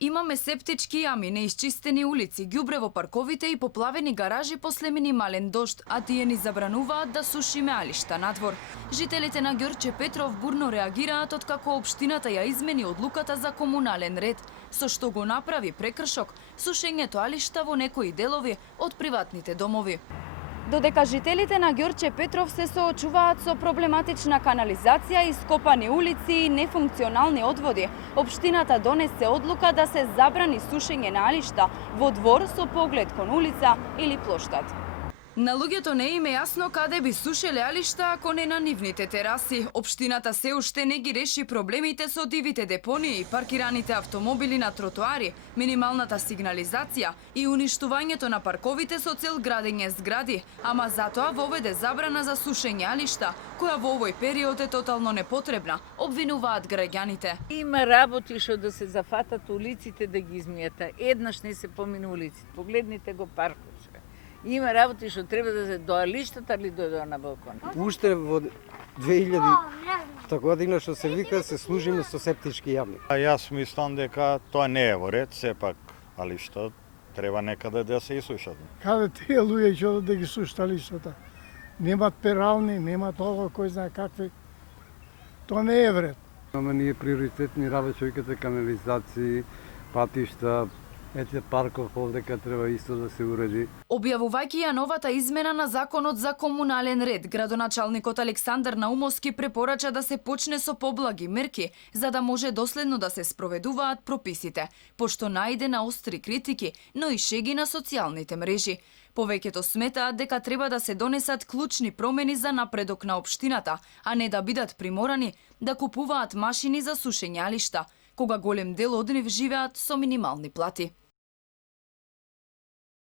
Имаме септички јами, неисчистени улици, ѓубре во парковите и поплавени гаражи после минимален дожд, а тие ни забрануваат да сушиме алишта надвор. Жителите на Ѓорче Петров бурно реагираат откако општината ја измени одлуката за комунален ред, со што го направи прекршок сушењето алишта во некои делови од приватните домови. Додека жителите на Ѓорче Петров се соочуваат со проблематична канализација, ископани улици и нефункционални одводи, општината донесе одлука да се забрани сушење на алишта во двор со поглед кон улица или плоштад. На луѓето не им е јасно каде би сушеле алишта ако не на нивните тераси. Општината се уште не ги реши проблемите со дивите депонии, паркираните автомобили на тротоари, минималната сигнализација и уништувањето на парковите со цел градење згради, ама затоа воведе забрана за сушење алишта, која во овој период е тотално непотребна, обвинуваат граѓаните. Има работи што да се зафатат улиците да ги измијата. Еднаш не се помина улиците. Погледнете го паркот. Има работи што треба да се до алиштата или до на балкон. Уште во 2000 година што се вика се служиме со септички јами. Јас мислам дека тоа не е во ред, сепак алишта треба некаде да се исушат. Каде тие луѓе ќе да ги сушат алиштата? Немат перални, немат ова, кој знае какви. Тоа не е вред. Ама ние приоритетни работи, канализации, патишта, ете парков овдека треба исто да се уреди. Објавувајќи ја новата измена на законот за комунален ред, градоначалникот Александар Наумовски препорача да се почне со поблаги мерки, за да може доследно да се спроведуваат прописите, пошто најде на остри критики, но и шеги на социјалните мрежи. Повеќето сметаат дека треба да се донесат клучни промени за напредок на општината, а не да бидат приморани да купуваат машини за сушење алишта, кога голем дел од нив живеат со минимални плати.